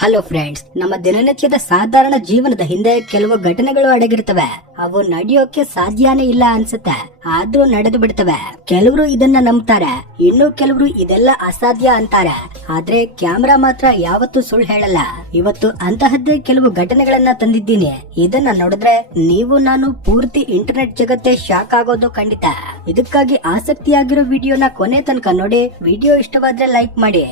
Hello friends, ನಮ್ಮ ದಿನನಿತ್ಯದ ಸಾಧಾರಣ ಜೀವನದ ಹಿಂದೆ ಕೆಲವು ಘಟನೆಗಳು ಅಡಗಿರ್ತವೆ. ಅವು ನಡೆಯೋಕೆ ಸಾಧ್ಯನೇ ಇಲ್ಲ ಅನ್ಸುತ್ತೆ, ಆದ್ರೂ ನಡೆದು ಬಿಡ್ತವೆ. ಕೆಲವರು ಇದನ್ನ ನಂಬ್ತಾರೆ, ಇನ್ನು ಕೆಲವರು ಇದೆಲ್ಲ ಅಸಾಧ್ಯ ಅಂತಾರೆ. ಆದ್ರೆ ಕ್ಯಾಮ್ರಾ ಮಾತ್ರ ಯಾವತ್ತೂ ಸುಳ್ಳು ಹೇಳಲ್ಲ. ಇವತ್ತು ಅಂತಹದ್ದೇ ಕೆಲವು ಘಟನೆಗಳನ್ನ ತಂದಿದ್ದೀನಿ. ಇದನ್ನ ನೋಡಿದ್ರೆ ನೀವು ನಾನು ಪೂರ್ತಿ ಇಂಟರ್ನೆಟ್ ಜಗತ್ತೇ ಶಾಕ್ ಆಗೋದು ಖಂಡಿತ. ಇದಕ್ಕಾಗಿ ಆಸಕ್ತಿಯಾಗಿರೋ ವಿಡಿಯೋನ ಕೊನೆ ತನಕ ನೋಡಿ. ವಿಡಿಯೋ ಇಷ್ಟವಾದ್ರೆ ಲೈಕ್ ಮಾಡಿ.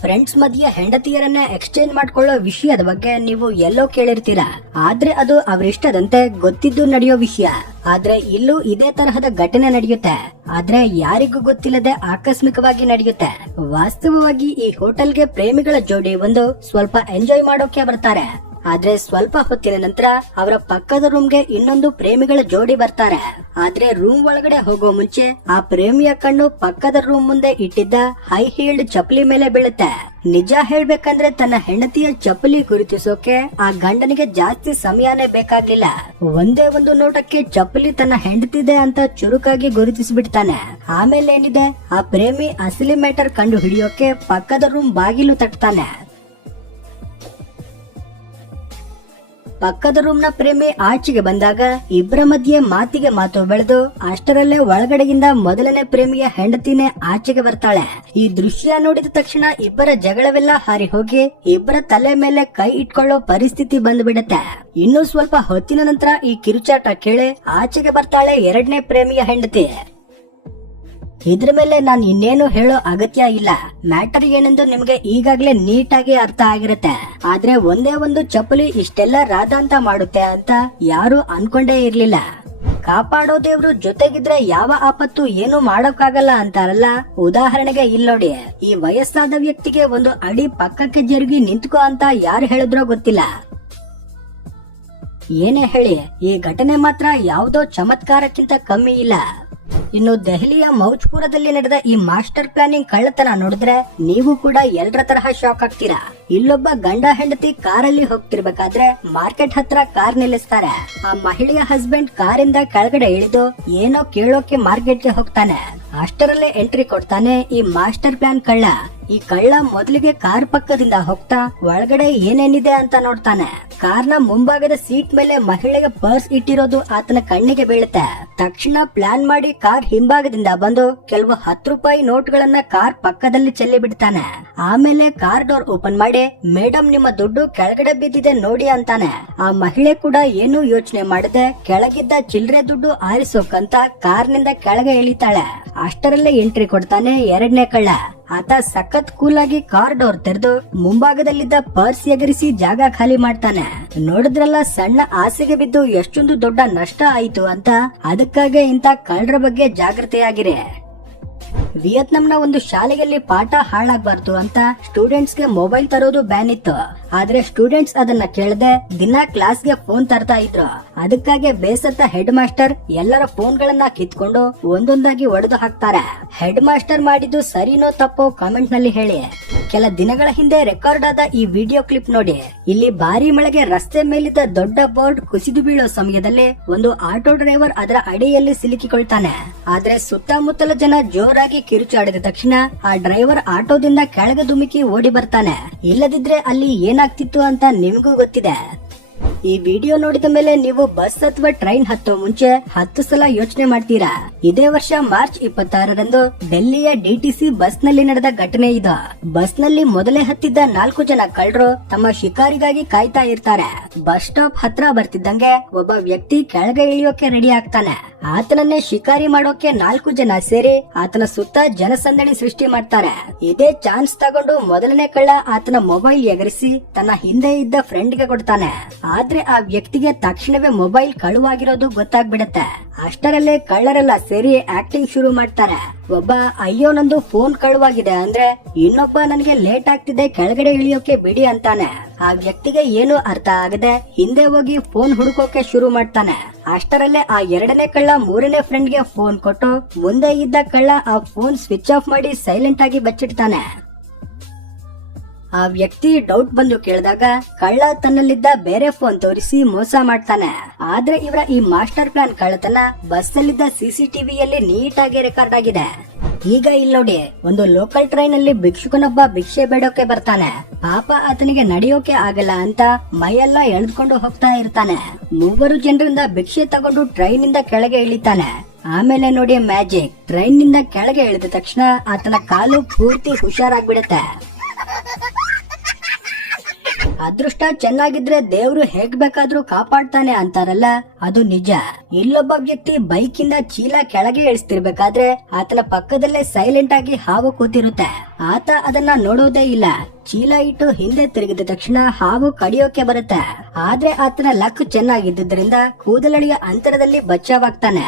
ಫ್ರೆಂಡ್ಸ್ ಮಧ್ಯೆ ಹೆಂಡತಿಯರನ್ನ ಎಕ್ಸ್ಚೇಂಜ್ ಮಾಡ್ಕೊಳ್ಳೋ ವಿಷಯದ ಬಗ್ಗೆ ನೀವು ಎಲ್ಲೋ ಕೇಳಿರ್ತೀರಾ, ಆದ್ರೆ ಅದು ಅವರಿಷ್ಟದಂತೆ ಗೊತ್ತಿದ್ದು ನಡೆಯೋ ವಿಷಯ. ಆದ್ರೆ ಇಲ್ಲೂ ಇದೇ ತರಹದ ಘಟನೆ ನಡೆಯುತ್ತೆ, ಆದ್ರೆ ಯಾರಿಗೂ ಗೊತ್ತಿಲ್ಲದೆ ಆಕಸ್ಮಿಕವಾಗಿ ನಡೆಯುತ್ತೆ. ವಾಸ್ತವವಾಗಿ ಈ ಹೋಟೆಲ್ಗೆ ಪ್ರೇಮಿಗಳ ಜೋಡಿ ಒಂದು ಸ್ವಲ್ಪ ಎಂಜಾಯ್ ಮಾಡೋಕೆ ಬರ್ತಾರೆ. ಆದ್ರೆ ಸ್ವಲ್ಪ ಹೊತ್ತಿನ ನಂತರ ಅವರ ಪಕ್ಕದ ರೂಮ್ಗೆ ಇನ್ನೊಂದು ಪ್ರೇಮಿಗಳ ಜೋಡಿ ಬರ್ತಾರೆ. ಆದ್ರೆ ರೂಮ್ ಒಳಗಡೆ ಹೋಗೋ ಮುಂಚೆ ಆ ಪ್ರೇಮಿಯ ಕಣ್ಣು ಪಕ್ಕದ ರೂಮ್ ಮುಂದೆ ಇಟ್ಟಿದ್ದ ಹೈ ಹೀಲ್ಡ್ ಚಪ್ಪಲಿ ಮೇಲೆ ಬೀಳುತ್ತೆ. ನಿಜ ಹೇಳ್ಬೇಕಂದ್ರೆ ತನ್ನ ಹೆಂಡತಿಯ ಚಪ್ಪಲಿ ಗುರುತಿಸೋಕೆ ಆ ಗಂಡನಿಗೆ ಜಾಸ್ತಿ ಸಮಯನೇ ಬೇಕಾಗ್ಲಿಲ್ಲ. ಒಂದೇ ಒಂದು ನೋಟಕ್ಕೆ ಚಪ್ಪಲಿ ತನ್ನ ಹೆಂಡತಿದೆ ಅಂತ ಚುರುಕಾಗಿ ಗುರುತಿಸಿಬಿಡ್ತಾನೆ. ಆಮೇಲೆ ಏನಿದೆ, ಆ ಪ್ರೇಮಿ ಅಸಲಿ ಮ್ಯಾಟರ್ ಕಂಡು ಹಿಡಿಯೋಕೆ ಪಕ್ಕದ ರೂಮ್ ಬಾಗಿಲು ತಟ್ತಾನೆ. ಪಕ್ಕದ ರೂಮ್ ನ ಪ್ರೇಮಿ ಆಚೆಗೆ ಬಂದಾಗ ಇಬ್ಬರ ಮಧ್ಯೆ ಮಾತಿಗೆ ಮಾತು ಬೆಳೆದು ಅಷ್ಟರಲ್ಲೇ ಒಳಗಡೆಯಿಂದ ಮೊದಲನೇ ಪ್ರೇಮಿಯ ಹೆಂಡತಿನೇ ಆಚೆಗೆ ಬರ್ತಾಳೆ. ಈ ದೃಶ್ಯ ನೋಡಿದ ತಕ್ಷಣ ಇಬ್ಬರ ಜಗಳವೆಲ್ಲ ಹಾರಿ ಹೋಗಿ ಇಬ್ಬರ ತಲೆ ಮೇಲೆ ಕೈ ಇಟ್ಕೊಳ್ಳೋ ಪರಿಸ್ಥಿತಿ ಬಂದ್ಬಿಡತ್ತೆ. ಇನ್ನು ಸ್ವಲ್ಪ ಹೊತ್ತಿನ ನಂತರ ಈ ಕಿರುಚಾಟ ಕೇಳಿ ಆಚೆಗೆ ಬರ್ತಾಳೆ ಎರಡನೇ ಪ್ರೇಮಿಯ ಹೆಂಡತಿ. ಇದ್ರ ಮೇಲೆ ನಾನು ಇನ್ನೇನು ಹೇಳೋ ಅಗತ್ಯ ಇಲ್ಲ. ಮ್ಯಾಟರ್ ಏನೆಂದು ನಿಮ್ಗೆ ಈಗಾಗ್ಲೇ ನೀಟಾಗಿ ಅರ್ಥ ಆಗಿರುತ್ತೆ. ಆದ್ರೆ ಒಂದೇ ಒಂದು ಚಪ್ಪಲಿ ಇಷ್ಟೆಲ್ಲ ರಾಧಾಂತ ಮಾಡುತ್ತೆ ಅಂತ ಯಾರು ಅನ್ಕೊಂಡೇ ಇರ್ಲಿಲ್ಲ. ಕಾಪಾಡೋ ದೇವ್ರು ಜೊತೆಗಿದ್ರೆ ಯಾವ ಆಪತ್ತು ಏನು ಮಾಡೋಕ್ಕಾಗಲ್ಲ ಅಂತಾರಲ್ಲ, ಉದಾಹರಣೆಗೆ ಇಲ್ಲೋಡಿ. ಈ ವಯಸ್ಸಾದ ವ್ಯಕ್ತಿಗೆ ಒಂದು ಅಡಿ ಪಕ್ಕಕ್ಕೆ ಜರುಗಿ ನಿಂತ್ಕೋ ಅಂತ ಯಾರು ಹೇಳಿದ್ರೋ ಗೊತ್ತಿಲ್ಲ. ಏನೇ ಹೇಳಿ, ಈ ಘಟನೆ ಮಾತ್ರ ಯಾವುದೋ ಚಮತ್ಕಾರಕ್ಕಿಂತ ಕಮ್ಮಿ ಇಲ್ಲ. ಇನ್ನು ದೆಹಲಿಯ ಮೌಜ್ಪುರದಲ್ಲಿ ನಡೆದ ಈ ಮಾಸ್ಟರ್ ಪ್ಲಾನಿಂಗ್ ಕಳ್ಳತನ ನೋಡಿದ್ರೆ ನೀವು ಕೂಡ ಎಲ್ಲರ ತರಹ ಶಾಕ್ ಆಗ್ತೀರಾ. ಇಲ್ಲೊಬ್ಬ ಗಂಡ ಹೆಂಡತಿ ಕಾರಲ್ಲಿ ಹೋಗ್ತಿರ್ಬೇಕಾದ್ರೆ ಮಾರ್ಕೆಟ್ ಹತ್ರ ಕಾರ್ ನಿಲ್ಲಿಸ್ತಾರೆ. ಆ ಮಹಿಳೆಯ ಹಸ್ಬೆಂಡ್ ಕಾರಿಂದ ಕೆಳಗಡೆ ಇಳಿದು ಏನೋ ಕೇಳೋಕೆ ಮಾರ್ಕೆಟ್ಗೆ ಹೋಗ್ತಾನೆ. ಅಷ್ಟರಲ್ಲೇ ಎಂಟ್ರಿ ಕೊಡ್ತಾನೆ ಈ ಮಾಸ್ಟರ್ ಪ್ಲಾನ್ ಕಳ್ಳ. ಈ ಕಳ್ಳ ಮೊದಲಿಗೆ ಕಾರ್ ಪಕ್ಕದಿಂದ ಹೋಗ್ತಾ ಒಳಗಡೆ ಏನೇನಿದೆ ಅಂತ ನೋಡ್ತಾನೆ. ಕಾರ್ನ ಮುಂಭಾಗದ ಸೀಟ್ ಮೇಲೆ ಮಹಿಳೆಗೆ ಪರ್ಸ್ ಇಟ್ಟಿರೋದು ಆತನ ಕಣ್ಣಿಗೆ ಬೀಳುತ್ತೆ. ತಕ್ಷಣ ಪ್ಲಾನ್ ಮಾಡಿ ಕಾರ್ ಹಿಂಭಾಗದಿಂದ ಬಂದು ಕೆಲವು 10 ರೂಪಾಯಿ ನೋಟ್ಗಳನ್ನ ಕಾರ್ ಪಕ್ಕದಲ್ಲಿ ಚೆಲ್ಲಿ ಬಿಡ್ತಾನೆ. ಆಮೇಲೆ ಕಾರ್ ಡೋರ್ ಓಪನ್ ಮಾಡಿ, ಮೇಡಮ್ ನಿಮ್ಮ ದುಡ್ಡು ಕೆಳಗಡೆ ಬಿದ್ದಿದೆ ನೋಡಿ ಅಂತಾನೆ. ಆ ಮಹಿಳೆ ಕೂಡ ಏನೂ ಯೋಚನೆ ಮಾಡದೆ ಕೆಳಗಿದ್ದ ಚಿಲ್ಲರೆ ದುಡ್ಡು ಆರಿಸೋಕಂತ ಕಾರ್ನಿಂದ ಕೆಳಗೆ ಇಳಿತಾಳೆ. ಅಷ್ಟರಲ್ಲೇ ಎಂಟ್ರಿ ಕೊಡ್ತಾನೆ ಎರಡನೇ ಕಳ್ಳ. ಆತ ಸಖತ್ ಕೂಲ್ ಆಗಿ ಕಾರ್ ಡೋರ್ ತೆರೆದು ಮುಂಭಾಗದಲ್ಲಿದ್ದ ಪರ್ಸ್ ಎಗರಿಸಿ ಜಾಗ ಖಾಲಿ ಮಾಡ್ತಾನೆ. ನೋಡಿದ್ರಲ್ಲ, ಸಣ್ಣ ಆಸೆಗೆ ಬಿದ್ದು ಎಷ್ಟೊಂದು ದೊಡ್ಡ ನಷ್ಟ ಆಯ್ತು ಅಂತ. ಅದಕ್ಕಾಗಿ ಇಂತ ಕಳ್ಳರ ಬಗ್ಗೆ ಜಾಗೃತೆಯಾಗಿರಿ. ವಿಯತ್ನಾಂನ ಒಂದು ಶಾಲೆಯಲ್ಲಿ ಪಾಠ ಹಾಳಾಗಬಾರ್ದು ಅಂತ ಸ್ಟೂಡೆಂಟ್ಸ್ ಗೆ ಮೊಬೈಲ್ ತರೋದು ಬ್ಯಾನ್ ಇತ್ತು. ಆದ್ರೆ ಸ್ಟೂಡೆಂಟ್ಸ್ ಅದನ್ನ ಕೇಳದೆ ದಿನ ಕ್ಲಾಸ್ಗೆ ಫೋನ್ ತರ್ತಾ ಇದ್ರು. ಅದಕ್ಕಾಗಿ ಬೇಸತ್ತ ಹೆಡ್ ಮಾಸ್ಟರ್ ಎಲ್ಲರ ಫೋನ್ ಗಳನ್ನ ಕಿತ್ಕೊಂಡು ಒಂದೊಂದಾಗಿ ಒಡೆದು ಹಾಕ್ತಾರೆ. ಹೆಡ್ ಮಾಸ್ಟರ್ ಮಾಡಿದ್ದು ಸರಿನೋ ತಪ್ಪೋ ಕಾಮೆಂಟ್ ನಲ್ಲಿ ಹೇಳಿ. ಕೆಲ ದಿನಗಳ ಹಿಂದೆ ರೆಕಾರ್ಡ್ ಆದ ಈ ವಿಡಿಯೋ ಕ್ಲಿಪ್ ನೋಡಿ. ಇಲ್ಲಿ ಭಾರಿ ಮಳೆಗೆ ರಸ್ತೆ ಮೇಲಿದ್ದ ದೊಡ್ಡ ಬೋರ್ಡ್ ಕುಸಿದು ಬೀಳೋ ಸಮಯದಲ್ಲಿ ಒಂದು ಆಟೋ ಡ್ರೈವರ್ ಅದರ ಅಡಿಯಲ್ಲಿ ಸಿಲುಕಿಕೊಳ್ತಾನೆ. ಆದ್ರೆ ಸುತ್ತಮುತ್ತಲ ಜನ ಜೋರಾಗಿ ಕಿರುಚಾಡಿದ ತಕ್ಷಣ ಆ ಡ್ರೈವರ್ ಆಟೋದಿಂದ ಕೆಳಗೆ ಧುಮುಕಿ ಓಡಿ ಬರ್ತಾನೆ. ಇಲ್ಲದಿದ್ರೆ ಅಲ್ಲಿ ಏನಾಗ್ತಿತ್ತು ಅಂತ ನಿಮಗೂ ಗೊತ್ತಿದೆ. ಈ ವಿಡಿಯೋ ನೋಡಿದ ಮೇಲೆ ನೀವು ಬಸ್ ಅಥವಾ ಟ್ರೈನ್ ಹತ್ತೋ ಮುಂಚೆ 10 ಸಲ ಯೋಚನೆ ಮಾಡ್ತೀರಾ. ಇದೇ ವರ್ಷ ಮಾರ್ಚ್ 26ರಂದು ಡೆಲ್ಲಿಯ ಡಿಟಿಸಿ ಬಸ್ ನಲ್ಲಿ ನಡೆದ ಘಟನೆ ಇದು. ಬಸ್ ನಲ್ಲಿ ಮೊದಲೇ ಹತ್ತಿದ್ದ 4 ಜನ ಕಳ್ಳರು ತಮ್ಮ ಶಿಕಾರಿಗಾಗಿ ಕಾಯ್ತಾ ಇರ್ತಾರೆ. ಬಸ್ ಸ್ಟಾಪ್ ಹತ್ರ ಬರ್ತಿದ್ದಂಗೆ ಒಬ್ಬ ವ್ಯಕ್ತಿ ಕೆಳಗೆ ಇಳಿಯೋಕೆ ರೆಡಿ ಆಗ್ತಾನೆ. ಆತನನ್ನೇ ಶಿಕಾರಿ ಮಾಡೋಕೆ 4 ಜನ ಸೇರಿ ಆತನ ಸುತ್ತ ಜನಸಂದಣಿ ಸೃಷ್ಟಿ ಮಾಡ್ತಾರೆ. ಇದೇ ಚಾನ್ಸ್ ತಗೊಂಡು ಮೊದಲನೇ ಕಳ್ಳ ಆತನ ಮೊಬೈಲ್ ಎಗರಿಸಿ ತನ್ನ ಹಿಂದೆ ಇದ್ದ ಫ್ರೆಂಡ್ ಗೆ ಕೊಡ್ತಾನೆ. ಆದ್ರೆ ಆ ವ್ಯಕ್ತಿಗೆ ತಕ್ಷಣವೇ ಮೊಬೈಲ್ ಕಳುವಾಗಿರೋದು ಗೊತ್ತಾಗ್ಬಿಡತ್ತೆ. ಅಷ್ಟರಲ್ಲೇ ಕಳ್ಳರೆಲ್ಲ ಸೇರಿ ಆಕ್ಟಿಂಗ್ ಶುರು ಮಾಡ್ತಾರೆ. ಒಬ್ಬ ಅಯ್ಯೋ ನಂದು ಫೋನ್ ಕಳುವಾಗಿದೆ ಅಂದ್ರೆ ಇನ್ನೊಬ್ಬ ನನಗೆ ಲೇಟ್ ಆಗ್ತಿದೆ ಕೆಳಗಡೆ ಇಳಿಯೋಕೆ ಬಿಡಿ ಅಂತಾನೆ. ಆ ವ್ಯಕ್ತಿಗೆ ಏನು ಅರ್ಥ ಆಗದೆ ಹಿಂದೆ ಹೋಗಿ ಫೋನ್ ಹುಡುಕೋಕೆ ಶುರು ಮಾಡ್ತಾನೆ. ಅಷ್ಟರಲ್ಲೇ ಆ ಎರಡನೇ ಕಳ್ಳ ಮೂರನೇ ಫ್ರೆಂಡ್ ಗೆ ಫೋನ್ ಕೊಟ್ಟು ಮುಂದೆ ಇದ್ದ ಕಳ್ಳ ಆ ಫೋನ್ ಸ್ವಿಚ್ ಆಫ್ ಮಾಡಿ ಸೈಲೆಂಟ್ ಆಗಿ ಬಚ್ಚಿಡ್ತಾನೆ. ಆ ವ್ಯಕ್ತಿ ಡೌಟ್ ಬಂದು ಕೇಳಿದಾಗ ಕಳ್ಳ ತನ್ನಲ್ಲಿದ್ದ ಬೇರೆ ಫೋನ್ ತೋರಿಸಿ ಮೋಸ ಮಾಡ್ತಾನೆ. ಆದ್ರೆ ಇವರ ಈ ಮಾಸ್ಟರ್ ಪ್ಲಾನ್ ಕಳ್ಳತನ ಬಸ್ ನಲ್ಲಿದ್ದ ಸಿಸಿಟಿವಿಯಲ್ಲಿ ನೀಟಾಗಿ ರೆಕಾರ್ಡ್ ಆಗಿದೆ. ಈಗ ಇಲ್ಲಿ ನೋಡಿ, ಒಂದು ಲೋಕಲ್ ಟ್ರೈನ್ ಅಲ್ಲಿ ಭಿಕ್ಷುಕನೊಬ್ಬ ಭಿಕ್ಷೆ ಬೇಡೋಕೆ ಬರ್ತಾನೆ. ಪಾಪ ಆತನಿಗೆ ನಡೆಯೋಕೆ ಆಗಲ್ಲ ಅಂತ ಮೈಯೆಲ್ಲ ಎಳೆದುಕೊಂಡು ಹೋಗ್ತಾ ಇರ್ತಾನೆ. 3 ಜನರಿಂದ ಭಿಕ್ಷೆ ತಗೊಂಡು ಟ್ರೈನ್ ಇಂದ ಕೆಳಗೆ ಇಳಿತಾನೆ. ಆಮೇಲೆ ನೋಡಿ ಮ್ಯಾಜಿಕ್, ಟ್ರೈನ್ ನಿಂದ ಕೆಳಗೆ ಇಳಿದ ತಕ್ಷಣ ಆತನ ಕಾಲು ಪೂರ್ತಿ ಹುಷಾರಾಗ್ಬಿಡುತ್ತೆ. ಅದೃಷ್ಟ ಚೆನ್ನಾಗಿದ್ರೆ ದೇವ್ರು ಹೇಗ್ ಬೇಕಾದ್ರೂ ಕಾಪಾಡ್ತಾನೆ ಅಂತಾರಲ್ಲ, ಅದು ನಿಜ. ಇಲ್ಲೊಬ್ಬ ವ್ಯಕ್ತಿ ಬೈಕ್ ಇಂದ ಚೀಲ ಕೆಳಗೆ ಇಳಿಸ್ತಿರ್ಬೇಕಾದ್ರೆ ಆತನ ಪಕ್ಕದಲ್ಲೇ ಸೈಲೆಂಟ್ ಆಗಿ ಹಾವು ಕೂತಿರುತ್ತೆ. ಆತ ಅದನ್ನ ನೋಡೋದೇ ಇಲ್ಲ. ಚೀಲ ಇಟ್ಟು ಹಿಂದೆ ತಿರುಗಿದ ತಕ್ಷಣ ಹಾವು ಕಡಿಯೋಕೆ ಬರುತ್ತೆ. ಆದ್ರೆ ಆತನ ಲಕ್ ಚೆನ್ನಾಗಿದ್ದರಿಂದ ಕೂದಲಳಿಯ ಅಂತರದಲ್ಲಿ ಬಚಾವಾಗ್ತಾನೆ.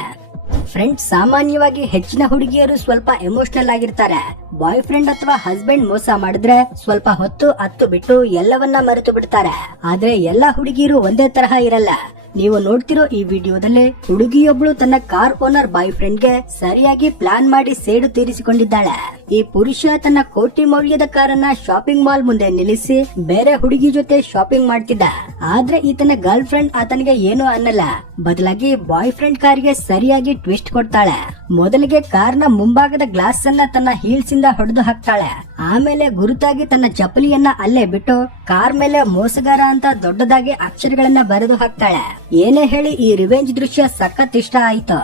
ಫ್ರೆಂಡ್ಸ್, ಸಾಮಾನ್ಯವಾಗಿ ಹೆಚ್ಚಿನ ಹುಡುಗಿಯರು ಸ್ವಲ್ಪ ಎಮೋಷನಲ್ ಆಗಿರ್ತಾರೆ. ಬಾಯ್ ಫ್ರೆಂಡ್ ಅಥವಾ ಹಸ್ಬೆಂಡ್ ಮೋಸ ಮಾಡಿದ್ರೆ ಸ್ವಲ್ಪ ಹೊತ್ತು ಅತ್ತು ಬಿಟ್ಟು ಎಲ್ಲವನ್ನ ಮರೆತು ಬಿಡ್ತಾರೆ. ಆದ್ರೆ ಎಲ್ಲಾ ಹುಡುಗಿಯರು ಒಂದೇ ತರಹ ಇರಲ್ಲ. ನೀವು ನೋಡ್ತಿರೋ ಈ ವಿಡಿಯೋದಲ್ಲಿ ಹುಡುಗಿಯೊಬ್ಳು ತನ್ನ ಕಾರ್ ಓನರ್ ಬಾಯ್ ಫ್ರೆಂಡ್ ಗೆ ಸರಿಯಾಗಿ ಪ್ಲಾನ್ ಮಾಡಿ ಸೇಡು ತೀರಿಸಿಕೊಂಡಿದ್ದಾಳೆ. ಈ ಪುರುಷ ತನ್ನ ಕೋಟಿ ಮೌಲ್ಯದ ಕಾರನ್ನ ಶಾಪಿಂಗ್ ಮಾಲ್ ಮುಂದೆ ನಿಲ್ಲಿಸಿ ಬೇರೆ ಹುಡುಗಿ ಜೊತೆ ಶಾಪಿಂಗ್ ಮಾಡ್ತಿದ್ದ. ಆದ್ರೆ ಈತನ ಗರ್ಲ್ ಫ್ರೆಂಡ್ ಆತನಿಗೆ ಏನೂ ಅನ್ನಲ್ಲ. ಬದಲಾಗಿ ಬಾಯ್ ಫ್ರೆಂಡ್ ಕಾರಿಗೆ ಸರಿಯಾಗಿ ಟ್ವಿಸ್ಟ್ ಕೊಡ್ತಾಳೆ. ಮೊದಲಿಗೆ ಕಾರ್ನ ಮುಂಭಾಗದ ಗ್ಲಾಸ್ ಅನ್ನ ತನ್ನ ಹೀಲ್ಸ್ ಇಂದ ಹೊಡೆದು ಹಾಕ್ತಾಳೆ. ಆಮೇಲೆ ಗುರುತಾಗಿ ತನ್ನ ಚಪ್ಪಲಿಯನ್ನ ಅಲ್ಲೇ ಬಿಟ್ಟು ಕಾರ್ ಮೇಲೆ ಮೋಸಗಾರ ಅಂತ ದೊಡ್ಡದಾಗಿ ಅಕ್ಷರಗಳನ್ನ ಬರೆದು ಹಾಕ್ತಾಳೆ. ಏನೇ ಹೇಳಿ ಈ ರಿವೆಂಜ್ ದೃಶ್ಯ ಸಖತ್ ಇಷ್ಟ ಆಯ್ತು.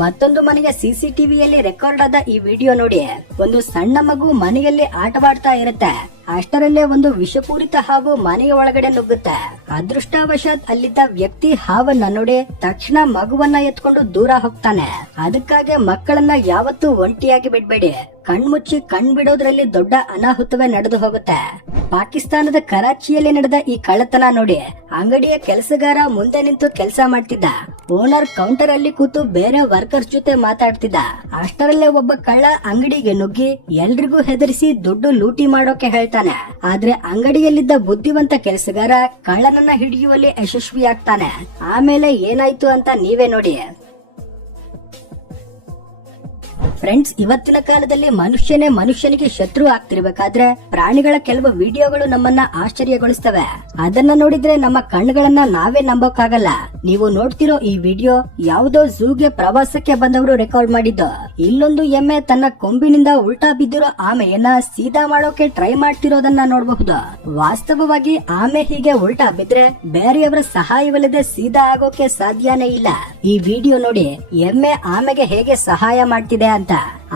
ಮತ್ತೊಂದು ಮನೆಯ ಸಿಸಿಟಿವಿಯಲ್ಲಿ ರೆಕಾರ್ಡ್ ಆದ ಈ ವಿಡಿಯೋ ನೋಡಿ. ಒಂದು ಸಣ್ಣ ಮಗು ಮನೆಯಲ್ಲಿ ಆಟವಾಡ್ತಾ ಇರುತ್ತೆ. ಅಷ್ಟರಲ್ಲೇ ಒಂದು ವಿಷಪೂರಿತ ಹಾವು ಮನೆಯ ಒಳಗಡೆ ನುಗ್ಗುತ್ತೆ. ಅದೃಷ್ಟವಶಾತ್ ಅಲ್ಲಿದ್ದ ವ್ಯಕ್ತಿ ಹಾವನ್ನ ನೋಡಿ ತಕ್ಷಣ ಮಗುವನ್ನ ಎತ್ಕೊಂಡು ದೂರ ಹೋಗ್ತಾನೆ. ಅದಕ್ಕಾಗಿ ಮಕ್ಕಳನ್ನ ಯಾವತ್ತೂ ಒಂಟಿಯಾಗಿ ಬಿಡ್ಬೇಡಿ. ಕಣ್ಮುಚ್ಚಿ ಕಣ್ ಬಿಡೋದ್ರಲ್ಲಿ ದೊಡ್ಡ ಅನಾಹುತವೇ ನಡೆದು ಹೋಗುತ್ತೆ. ಪಾಕಿಸ್ತಾನದ ಕರಾಚಿಯಲ್ಲಿ ನಡೆದ ಈ ಕಳ್ಳತನ ನೋಡಿ. ಅಂಗಡಿಯ ಕೆಲಸಗಾರ ಮುಂದೆ ನಿಂತು ಕೆಲಸ ಮಾಡ್ತಿದ್ದ. ಓನರ್ ಕೌಂಟರ್ ಅಲ್ಲಿ ಕೂತು ಬೇರೆ ವರ್ಕರ್ಸ್ ಜೊತೆ ಮಾತಾಡ್ತಿದ್ದ. ಅಷ್ಟರಲ್ಲೇ ಒಬ್ಬ ಕಳ್ಳ ಅಂಗಡಿಗೆ ನುಗ್ಗಿ ಎಲ್ರಿಗೂ ಹೆದರಿಸಿ ದುಡ್ಡು ಲೂಟಿ ಮಾಡೋಕೆ ಹೇಳ್ತಾನೆ. ಆದ್ರೆ ಅಂಗಡಿಯಲ್ಲಿದ್ದ ಬುದ್ಧಿವಂತ ಕೆಲಸಗಾರ ಕಳ್ಳನನ್ನ ಹಿಡಿಯುವಲ್ಲಿ ಯಶಸ್ವಿಯಾಗ್ತಾನೆ. ಆಮೇಲೆ ಏನಾಯ್ತು ಅಂತ ನೀವೇ ನೋಡಿ. ಫ್ರೆಂಡ್ಸ್, ಇವತ್ತಿನ ಕಾಲದಲ್ಲಿ ಮನುಷ್ಯನೇ ಮನುಷ್ಯನಿಗೆ ಶತ್ರು ಆಗ್ತಿರ್ಬೇಕಾದ್ರೆ ಪ್ರಾಣಿಗಳ ಕೆಲವು ವಿಡಿಯೋಗಳು ನಮ್ಮನ್ನ ಆಶ್ಚರ್ಯಗೊಳಿಸ್ತವೆ. ಅದನ್ನ ನೋಡಿದ್ರೆ ನಮ್ಮ ಕಣ್ಣುಗಳನ್ನ ನಾವೇ ನಂಬೋಕಾಗಲ್ಲ. ನೀವು ನೋಡ್ತಿರೋ ಈ ವಿಡಿಯೋ ಯಾವುದೋ ಝೂಗೆ ಪ್ರವಾಸಕ್ಕೆ ಬಂದವರು ರೆಕಾರ್ಡ್ ಮಾಡಿದ್ದು. ಇಲ್ಲೊಂದು ಎಮ್ಮೆ ತನ್ನ ಕೊಂಬಿನಿಂದ ಉಲ್ಟಾ ಬಿದ್ದಿರೋ ಆಮೆಯನ್ನ ಸೀದಾ ಮಾಡೋಕೆ ಟ್ರೈ ಮಾಡ್ತಿರೋದನ್ನ ನೋಡಬಹುದು. ವಾಸ್ತವವಾಗಿ ಆಮೆ ಹೀಗೆ ಉಲ್ಟಾ ಬಿದ್ರೆ ಬೇರೆಯವರ ಸಹಾಯವಿಲ್ಲದೆ ಸೀದಾ ಆಗೋಕೆ ಸಾಧ್ಯನೇ ಇಲ್ಲ. ಈ ವಿಡಿಯೋ ನೋಡಿ, ಎಮ್ಮೆ ಆಮೆಗೆ ಹೇಗೆ ಸಹಾಯ ಮಾಡ್ತಿದೆ ಅಂತ.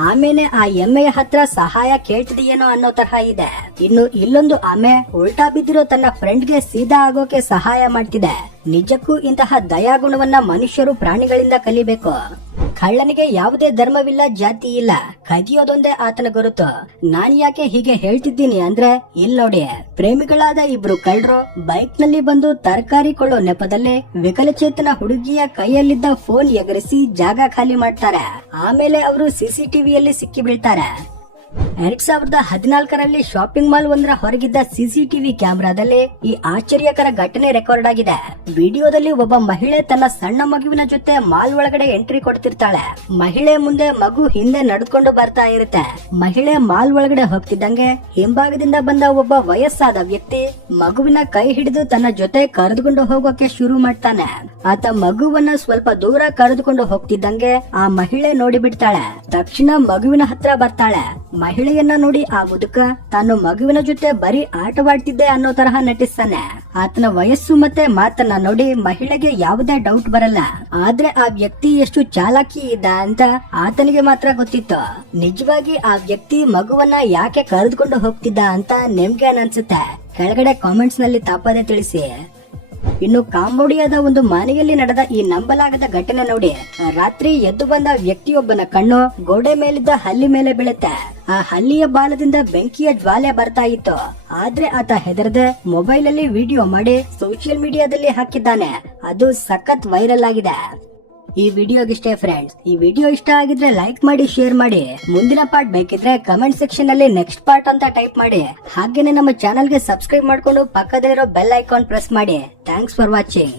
ಆಮೇಲೆ ಆ ಎಮ್ಮೆಯ ಹತ್ರ ಸಹಾಯ ಕೇಳ್ತಿದೆಯೇನೋ ಅನ್ನೋ ತರಹ ಇದೆ. ಇನ್ನು ಇಲ್ಲೊಂದು ಆಮೆ ಉಲ್ಟಾ ಬಿದ್ದಿರೋ ತನ್ನ ಫ್ರೆಂಡ್ ಗೆ ಸೀದಾ ಆಗೋಕೆ ಸಹಾಯ ಮಾಡ್ತಿದೆ. ನಿಜಕ್ಕೂ ಇಂತಹ ದಯಾಗುಣವನ್ನ ಮನುಷ್ಯರು ಪ್ರಾಣಿಗಳಿಂದ ಕಲಿಬೇಕು. ಕಳ್ಳನಿಗೆ ಯಾವುದೇ ಧರ್ಮವಿಲ್ಲ, ಜಾತಿ ಇಲ್ಲ, ಕದಿಯೋದೊಂದೇ ಆತನ ಗುರುತು. ನಾನ್ ಯಾಕೆ ಹೀಗೆ ಹೇಳ್ತಿದ್ದೀನಿ ಅಂದ್ರೆ, ಇಲ್ಲಿ ನೋಡಿ, ಪ್ರೇಮಿಗಳಾದ ಇಬ್ರು ಕಳ್ಳರು ಬೈಕ್ ನಲ್ಲಿ ಬಂದು ತರಕಾರಿ ಕೊಳ್ಳೋ ನೆಪದಲ್ಲಿ ವಿಕಲಚೇತನ ಹುಡುಗಿಯ ಕೈಯಲ್ಲಿದ್ದ ಫೋನ್ ಎಗರಿಸಿ ಜಾಗ ಖಾಲಿ ಮಾಡ್ತಾರೆ. ಆಮೇಲೆ ಅವರು ಸಿಸಿಟಿವಿಯಲ್ಲಿ ಸಿಕ್ಕಿ ಬೀಳ್ತಾರೆ. 2014ರಲ್ಲಿ ಶಾಪಿಂಗ್ ಮಾಲ್ ಒಂದರ ಹೊರಗಿದ್ದ ಸಿಸಿಟಿವಿ ಕ್ಯಾಮೆರಾದಲ್ಲಿ ಈ ಆಶ್ಚರ್ಯಕರ ಘಟನೆ ರೆಕಾರ್ಡ್ ಆಗಿದೆ. ವಿಡಿಯೋದಲ್ಲಿ ಒಬ್ಬ ಮಹಿಳೆ ತನ್ನ ಸಣ್ಣ ಮಗುವಿನ ಜೊತೆ ಮಾಲ್ ಒಳಗಡೆ ಎಂಟ್ರಿ ಕೊಡ್ತಿರ್ತಾಳೆ. ಮಹಿಳೆ ಮುಂದೆ, ಮಗು ಹಿಂದೆ ನಡೆದುಕೊಂಡು ಬರ್ತಾ ಇರುತ್ತೆ. ಮಹಿಳೆ ಮಾಲ್ ಒಳಗಡೆ ಹೋಗ್ತಿದ್ದಂಗೆ ಹಿಂಭಾಗದಿಂದ ಬಂದ ಒಬ್ಬ ವಯಸ್ಸಾದ ವ್ಯಕ್ತಿ ಮಗುವಿನ ಕೈ ಹಿಡಿದು ತನ್ನ ಜೊತೆ ಕರೆದುಕೊಂಡು ಹೋಗೋಕೆ ಶುರು ಮಾಡ್ತಾನೆ. ಆತ ಮಗುವನ್ನ ಸ್ವಲ್ಪ ದೂರ ಕರೆದುಕೊಂಡು ಹೋಗ್ತಿದ್ದಂಗೆ ಆ ಮಹಿಳೆ ನೋಡಿ ಬಿಡ್ತಾಳೆ. ತಕ್ಷಣ ಮಗುವಿನ ಹತ್ರ ಬರ್ತಾಳೆ. ಮಹಿಳೆಯನ್ನ ನೋಡಿ ಆ ಮುದುಕ ತಾನು ಮಗುವಿನ ಜೊತೆ ಬರೀ ಆಟವಾಡ್ತಿದ್ದೆ ಅನ್ನೋ ತರಹ ನಟಿಸ್ತಾನೆ. ಆತನ ವಯಸ್ಸು ಮತ್ತೆ ಮಾತನ್ನ ನೋಡಿ ಮಹಿಳೆಗೆ ಯಾವುದೇ ಡೌಟ್ ಬರಲ್ಲ. ಆದ್ರೆ ಆ ವ್ಯಕ್ತಿ ಎಷ್ಟು ಚಾಲಾಕಿ ಇದ್ದ ಅಂತ ಆತನಿಗೆ ಮಾತ್ರ ಗೊತ್ತಿತ್ತು. ನಿಜವಾಗಿ ಆ ವ್ಯಕ್ತಿ ಮಗುವನ್ನ ಯಾಕೆ ಕರೆದುಕೊಂಡು ಹೋಗ್ತಿದ್ದ ಅಂತ ನಿಮ್ಗೆ ಅನ್ಸುತ್ತೆ? ಕೆಳಗಡೆ ಕಾಮೆಂಟ್ಸ್ ನಲ್ಲಿ ತಪ್ಪದೆ ತಿಳಿಸಿ. ಇನ್ನು ಕಾಂಬೋಡಿಯಾದ ಒಂದು ಮನೆಯಲ್ಲಿ ನಡೆದ ಈ ನಂಬಲಾಗದ ಘಟನೆ ನೋಡಿ. ರಾತ್ರಿ ಎದ್ದು ಬಂದ ವ್ಯಕ್ತಿಯೊಬ್ಬನ ಕಣ್ಣು ಗೋಡೆ ಮೇಲಿದ್ದ ಹಲ್ಲಿ ಮೇಲೆ ಬೀಳುತ್ತೆ. ಆ ಹಲ್ಲಿಯ ಬಾಲದಿಂದ ಬೆಂಕಿಯ ಜ್ವಾಲೆ ಬರ್ತಾ ಇತ್ತು. ಆದ್ರೆ ಆತ ಹೆದರದೆ ಮೊಬೈಲ್ ಅಲ್ಲಿ ವಿಡಿಯೋ ಮಾಡಿ ಸೋಷಿಯಲ್ ಮೀಡಿಯಾದಲ್ಲಿ ಹಾಕಿದ್ದಾನೆ. ಅದು ಸಖತ್ ವೈರಲ್ ಆಗಿದೆ. ಈ ವಿಡಿಯೋಗಿಷ್ಟೇ ಫ್ರೆಂಡ್ಸ್. ಈ ವಿಡಿಯೋ ಇಷ್ಟ ಆಗಿದ್ರೆ ಲೈಕ್ ಮಾಡಿ, ಶೇರ್ ಮಾಡಿ. ಮುಂದಿನ ಪಾರ್ಟ್ ಬೇಕಿದ್ರೆ ಕಮೆಂಟ್ ಸೆಕ್ಷನ್ ಅಲ್ಲಿ ನೆಕ್ಸ್ಟ್ ಪಾರ್ಟ್ ಅಂತ ಟೈಪ್ ಮಾಡಿ. ಹಾಗೇನೆ ನಮ್ಮ ಚಾನೆಲ್ ಗೆ ಸಬ್ಸ್ಕ್ರೈಬ್ ಮಾಡ್ಕೊಂಡು ಪಕ್ಕದಲ್ಲಿರೋ ಬೆಲ್ ಐಕಾನ್ ಪ್ರೆಸ್ ಮಾಡಿ. Thanks for watching.